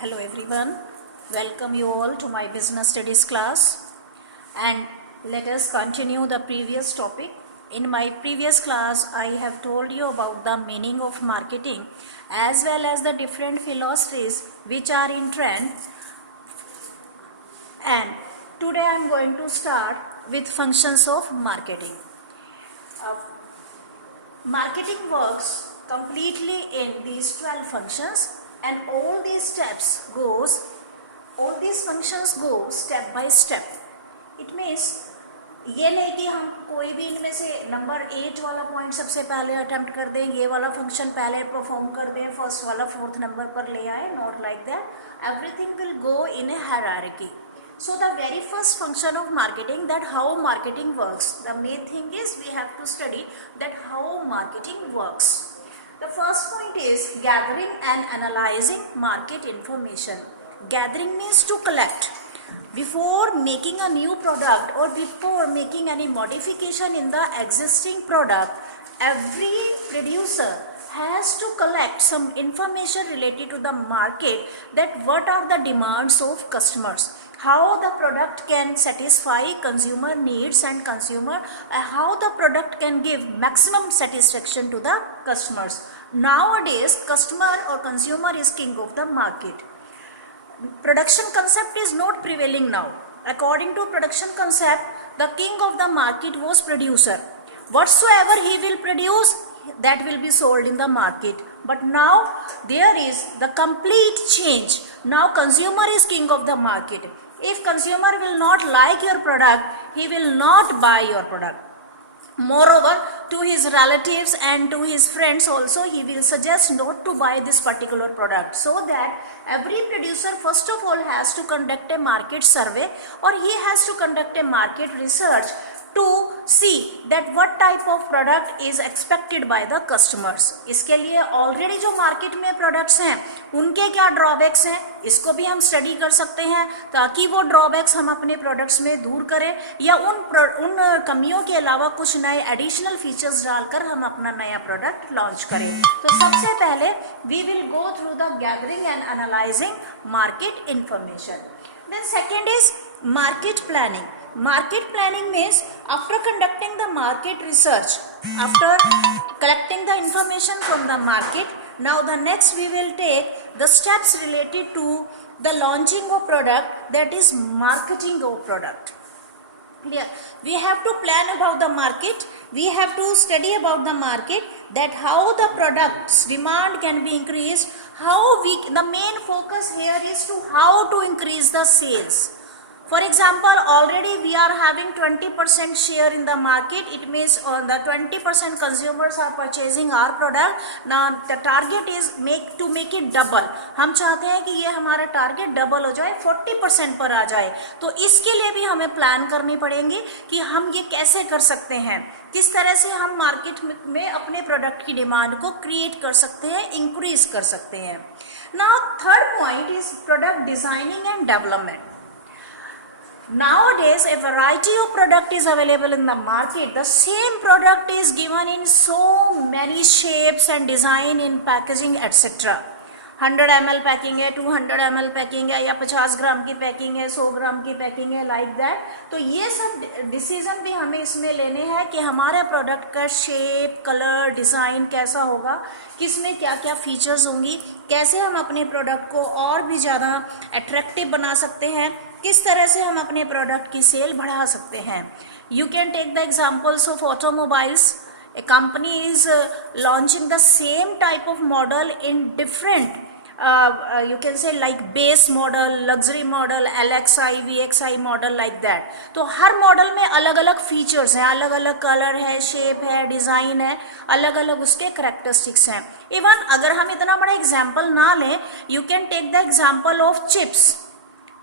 Hello everyone, welcome you all to my business studies class, and let us continue the previous topic. In my previous class I have told you about the meaning of marketing as well as the different philosophies which are in trend, and today I am going to start with functions of marketing. Marketing works completely in these 12 functions, and all these functions go step by step. It means ये नहीं कि हम कोई भी इनमें से number 8 वाला point सबसे पहले अटेम्प्ट कर दें, ये वाला फंक्शन पहले परफॉर्म कर दें, फर्स्ट वाला 4th नंबर पर ले आए. Not like that. Everything will go in A hierarchy. So the very first function of marketing, that how marketing works. The main thing is we have to study that how marketing works. The first point is gathering and analyzing market information. Gathering means to collect. Before making a new product or before making any modification in the existing product, every producer has to collect some information related to the market, that what are the demands of customers, how the product can satisfy consumer needs and how the product can give maximum satisfaction to the customers. Nowadays customer or consumer is king of the market. Production concept is not prevailing now. According to production concept, the king of the market was producer. Whatsoever he will produce, that will be sold in the market. But now there is the complete change. Now consumer is king of the market. If consumer will not like your product, he will not buy your product. Moreover, to his relatives and to his friends also, he will suggest not to buy this particular product. So that every producer first of all has to conduct a market survey, or he has to conduct a market research to see that what type of product is expected by the customers. इसके लिए already जो market में products हैं उनके क्या drawbacks हैं, इसको भी हम study कर सकते हैं, ताकि वो drawbacks हम अपने products में दूर करें, या उन कमियों के अलावा कुछ नए additional features डालकर हम अपना नया product launch करें. तो सबसे पहले we will go through the gathering and analyzing market information. Then second is market planning. Market planning means after conducting the market research, after collecting the information from the market, now the next we will take the steps related to the launching of product, that is marketing of product. Clear? We have to plan about the market, we have to study about the market, that how the product's demand can be increased, the main focus here is to how to increase the sales. For example, already we are having 20% share in the market. It means the 20% consumers are purchasing our product. Now the target is to make it double. हम चाहते हैं कि ये हमारा target double हो जाए, 40% पर आ जाए. तो इसके लिए भी हमें प्लान करनी पड़ेगी कि हम ये कैसे कर सकते हैं, किस तरह से हम मार्केट में अपने प्रोडक्ट की डिमांड को क्रिएट कर सकते हैं, इंक्रीज कर सकते हैं. Now third point is product designing and development. Nowadays a variety of product is available in the market. The same product is given in so many shapes and design in packaging etc. 100 ml packing है, 200 ml packing है, या 50 ग्राम की packing है, 100 ग्राम की packing है, like that. तो ये सब डिसीजन भी हमें इसमें लेने हैं कि हमारे प्रोडक्ट का शेप, कलर, डिज़ाइन कैसा होगा, किसमें क्या क्या फीचर्स होंगी, कैसे हम अपने प्रोडक्ट को और भी ज़्यादा अट्रैक्टिव बना सकते हैं, किस तरह से हम अपने प्रोडक्ट की सेल बढ़ा सकते हैं. You can take the examples of automobiles. A company is launching the same type of model in different you can say like base model, luxury model, LXI, VXI model, like that. तो हर model में अलग अलग features हैं, अलग अलग colour है, shape है, design है, अलग अलग उसके करेक्टरिस्टिक्स हैं. इवन अगर हम इतना बड़ा एग्जाम्पल ना लें, you can take the example of chips.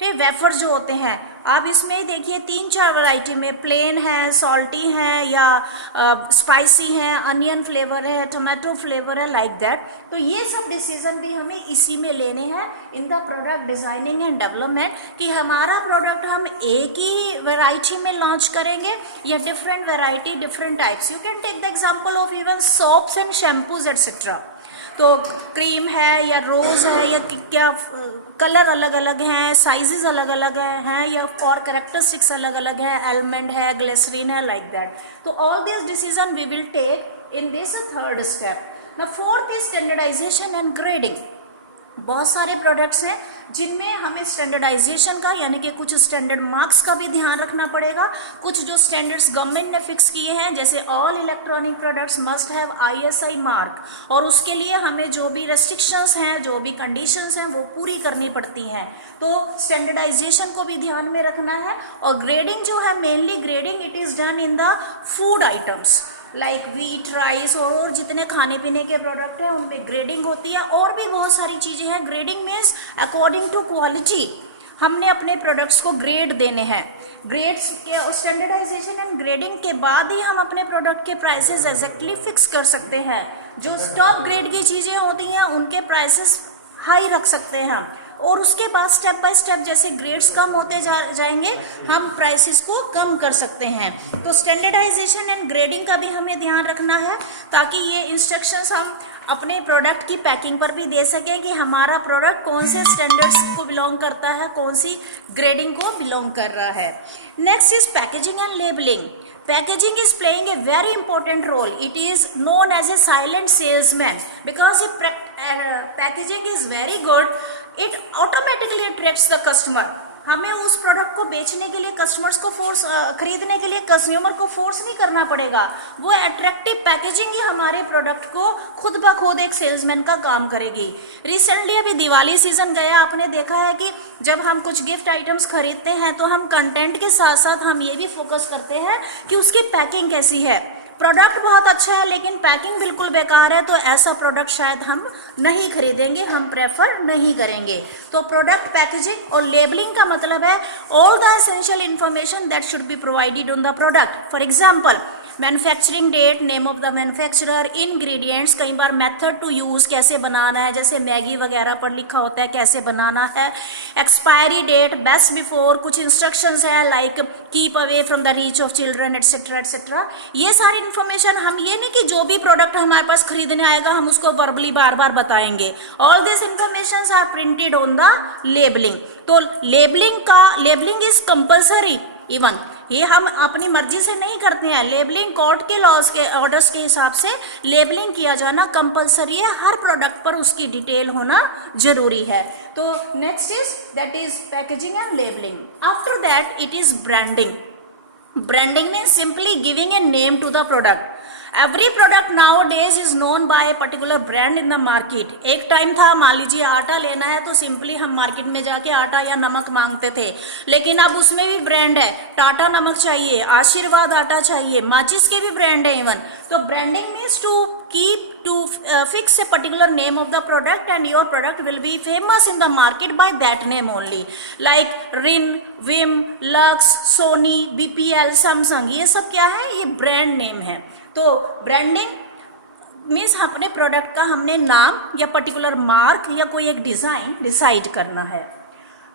ठीक, वेफर जो होते हैं, आप इसमें ही देखिए 3-4 वैरायटी में, प्लेन है, सॉल्टी है, या स्पाइसी है, अनियन फ्लेवर है, टोमेटो फ्लेवर है, लाइक दैट. तो ये सब डिसीजन भी हमें इसी में लेने हैं in the product designing and development, कि हमारा प्रोडक्ट हम एक ही वैरायटी में लॉन्च करेंगे या different variety, different types. You can take the example of even soaps and shampoos etcetera. तो क्रीम है या रोज़ है या क्या कलर अलग अलग हैं, साइजेस अलग अलग हैं या और करेक्टरिस्टिक्स अलग अलग हैं, एलमंड है, ग्लिसरीन है, लाइक दैट. तो all this decision we will take in this third step. Now fourth is standardization and grading. बहुत सारे प्रोडक्ट्स हैं जिनमें हमें स्टैंडर्डाइजेशन का यानी कि कुछ स्टैंडर्ड मार्क्स का भी ध्यान रखना पड़ेगा. कुछ जो स्टैंडर्ड्स गवर्नमेंट ने फिक्स किए हैं जैसे all electronic products must have ISI mark, और उसके लिए हमें जो भी रेस्ट्रिक्शंस हैं, जो भी कंडीशंस हैं वो पूरी करनी पड़ती हैं. तो स्टैंडर्डाइजेशन को भी ध्यान में रखना है. और ग्रेडिंग जो है, mainly grading it is done in the food items like wheat, rice और जितने खाने पीने के प्रोडक्ट हैं उनमें ग्रेडिंग होती है. और भी बहुत सारी चीज़ें हैं. Grading means according to quality हमने अपने प्रोडक्ट्स को ग्रेड देने हैं. ग्रेड्स के स्टैंडर्डाइजेशन एंड ग्रेडिंग के बाद ही हम अपने प्रोडक्ट के प्राइसेस एग्जैक्टली फिक्स कर सकते हैं. जो टॉप ग्रेड की चीज़ें होती हैं उनके प्राइसेस हाई रख सकते हैं हम, और उसके बाद स्टेप बाय स्टेप जैसे ग्रेड्स कम होते जाएंगे हम प्राइसेस को कम कर सकते हैं. तो स्टैंडर्डाइजेशन एंड ग्रेडिंग का भी हमें ध्यान रखना है ताकि ये इंस्ट्रक्शंस हम अपने प्रोडक्ट की पैकिंग पर भी दे सकें कि हमारा प्रोडक्ट कौन से स्टैंडर्ड्स को बिलोंग करता है, कौन सी ग्रेडिंग को बिलोंग कर रहा है. Next is packaging and labelling. Packaging is playing a very important role. It is known as a silent salesman because if packaging is very good, it automatically attracts the customer. हमें उस product को बेचने के लिए customers को force, खरीदने के लिए कंज्यूमर को फोर्स नहीं करना पड़ेगा. वो अट्रैक्टिव पैकेजिंग ही हमारे प्रोडक्ट को खुद ब खुद एक सेल्समैन का काम करेगी. रिसेंटली अभी दिवाली सीजन गया, आपने देखा है कि जब हम कुछ गिफ्ट आइटम्स खरीदते हैं तो हम कंटेंट के साथ साथ हम ये भी फोकस करते हैं कि उसकी पैकिंग कैसी है. प्रोडक्ट बहुत अच्छा है लेकिन पैकिंग बिल्कुल बेकार है तो ऐसा प्रोडक्ट शायद हम नहीं खरीदेंगे, हम प्रेफर नहीं करेंगे. तो प्रोडक्ट पैकेजिंग और लेबलिंग का मतलब है all the essential information that should be provided on the product. For example manufacturing date, name of the manufacturer, ingredients, कई बार मेथड टू यूज़, कैसे बनाना है, जैसे मैगी वगैरह पर लिखा होता है कैसे बनाना है. एक्सपायरी डेट, बेस्ट बिफोर, कुछ इंस्ट्रक्शंस है like keep away from the reach of children etcetera etcetera. ये सारी इन्फॉर्मेशन हम ये नहीं कि जो भी प्रोडक्ट हमारे पास खरीदने आएगा हम उसको वर्बली बार बार बताएंगे. All this information are printed on the labelling. तो लेबलिंग इज कंपल्सरी. इवन ये हम अपनी मर्जी से नहीं करते हैं. लेबलिंग कोर्ट के लॉज के ऑर्डर्स के हिसाब से लेबलिंग किया जाना कंपलसरी है. हर प्रोडक्ट पर उसकी डिटेल होना जरूरी है. तो next is that is packaging and labelling. After that it is branding. Branding means simply giving a name to the product. Every product nowadays is known by a particular brand in the market. एक time था, मान लीजिए आटा लेना है तो simply हम market में जाके आटा या नमक मांगते थे, लेकिन अब उसमें भी ब्रांड है. टाटा नमक चाहिए, आशीर्वाद आटा चाहिए, माचिस के भी ब्रांड है इवन. तो branding means to fix a particular name of the product and your product will be famous in the market by that name only. Like Rin, Vim, Lux, Sony, BPL, Samsung, ये सब क्या है? ये brand name है. तो branding means अपने product का हमने नाम या पर्टिकुलर मार्क या कोई एक डिजाइन डिसाइड करना है.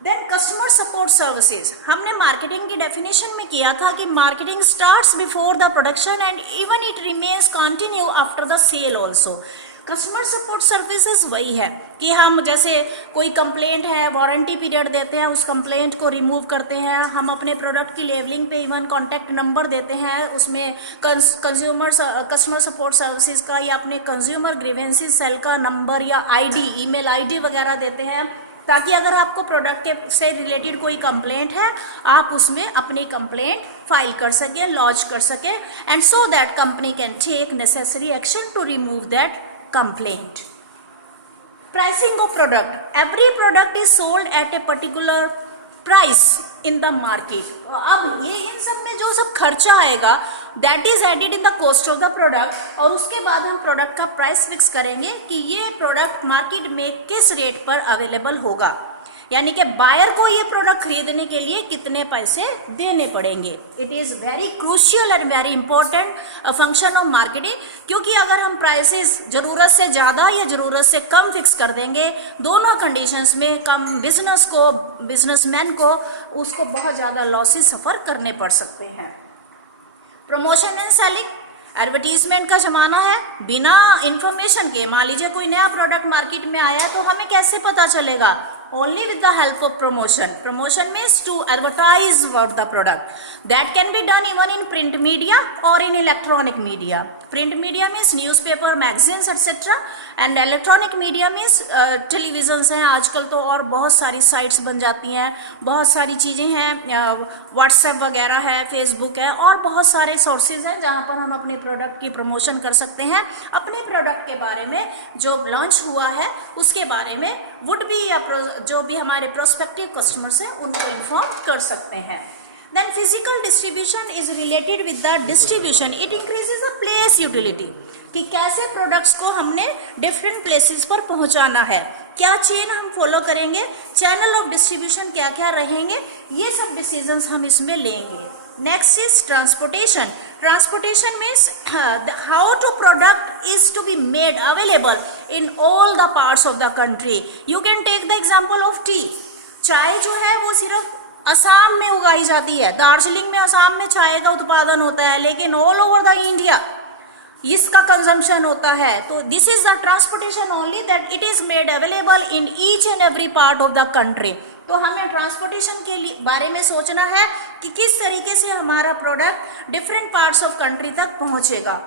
Then customer support services. हमने मार्केटिंग की डेफिनेशन में किया था कि marketing starts before the production and even it remains continue after the sale also. Customer support services वही है कि हम जैसे कोई कंप्लेंट है, वारंटी पीरियड देते हैं, उस कंप्लेंट को रिमूव करते हैं. हम अपने प्रोडक्ट की लेबलिंग पे इवन कॉन्टैक्ट नंबर देते हैं, उसमें कस्टमर सपोर्ट सर्विसेज का या अपने कंज्यूमर ग्रीवेंसेस सेल का नंबर या ID, ईमेल ID वगैरह देते हैं ताकि अगर आपको प्रोडक्ट के से रिलेटेड कोई कंप्लेंट है आप उसमें अपनी कंप्लेंट फाइल कर सकें, लॉन्च कर सकें, and so that company can take necessary action to remove that complaint. Pricing of product. Every product is sold at a particular price in the market. अब ये इन सब में जो सब खर्चा आएगा that is added in the cost of the product, और उसके बाद हम प्रोडक्ट का प्राइस फिक्स करेंगे कि ये प्रोडक्ट मार्केट में किस रेट पर अवेलेबल होगा. यानी कि बायर को ये प्रोडक्ट खरीदने के लिए कितने पैसे देने पड़ेंगे. It is very crucial and very important function of marketing, क्योंकि अगर हम प्राइसेस ज़रूरत से ज़्यादा या ज़रूरत से कम फिक्स कर देंगे, दोनों कंडीशंस में बिजनेसमैन को उसको बहुत ज़्यादा लॉसेस सफ़र करने पड़ सकते हैं. Promotion and selling. एडवर्टीजमेंट का ज़माना है, बिना इंफॉर्मेशन के मान लीजिए कोई नया प्रोडक्ट मार्केट में आया है तो हमें कैसे पता चलेगा? Only with the help of promotion. Promotion means to advertise about the product. That can be done even in print media or in electronic media. Print media means newspaper, magazines, etc. And electronic media means televisions हैं आजकल तो, और बहुत सारी sites बन जाती हैं, बहुत सारी चीज़ें हैं, WhatsApp वगैरह है, Facebook है, और बहुत सारे sources हैं जहाँ पर हम अपने product की promotion कर सकते हैं, अपने product के बारे में जो launch हुआ है उसके बारे में would be या जो भी हमारे प्रोस्पेक्टिव कस्टमर्स हैं उनको इन्फॉर्म कर सकते हैं। Then physical distribution is related with the distribution, it increases the place utility, कि कैसे प्रोडक्ट्स को हमने डिफरेंट प्लेसेस पर पहुंचाना है, क्या चेन हम फॉलो करेंगे, चैनल ऑफ डिस्ट्रीब्यूशन क्या क्या रहेंगे, ये सब डिसीजंस हम इसमें लेंगे। Next is transportation. Transportation means how to product is to be made available in all the parts of the country. You can take the example of tea. चाय जो है वो सिर्फ असम में उगाई जाती है, दार्जिलिंग में असम में चाय का उत्पादन होता है, लेकिन ऑल ओवर द इंडिया इसका कंजम्पशन होता है। तो this is the transportation only, that it is made available in each and every part of the country. तो हमें ट्रांसपोर्टेशन के बारे में सोचना है कि किस तरीके से हमारा product different parts of country तक पहुंचेगा।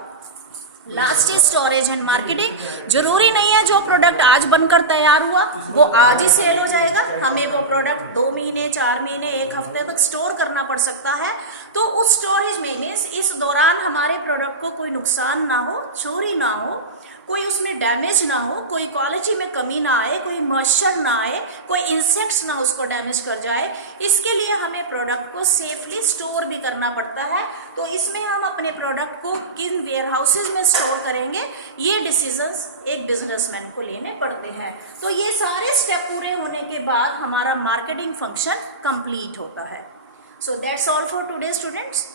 Last is storage and marketing. जरूरी नहीं है जो प्रोडक्ट आज बनकर तैयार हुआ वो आज ही सेल हो जाएगा, हमें वो प्रोडक्ट 2 महीने 4 महीने 1 हफ्ते तक स्टोर करना पड़ सकता है। तो उस स्टोरेज में मीन्स इस दौरान हमारे प्रोडक्ट को कोई नुकसान ना हो, चोरी ना हो, कोई उसमें डैमेज ना हो, कोई क्वालिटी में कमी ना आए, कोई मॉइस्चर ना आए, कोई इंसेक्ट्स ना उसको डैमेज कर जाए, इसके लिए हमें प्रोडक्ट को सेफली स्टोर भी करना पड़ता है। तो इसमें हम अपने प्रोडक्ट को किन वेयर हाउसेज में स्टोर करेंगे, ये डिसीजंस एक बिजनेसमैन को लेने पड़ते हैं। तो ये सारे स्टेप पूरे होने के बाद हमारा मार्केटिंग फंक्शन कंप्लीट होता है। So that's all for today students.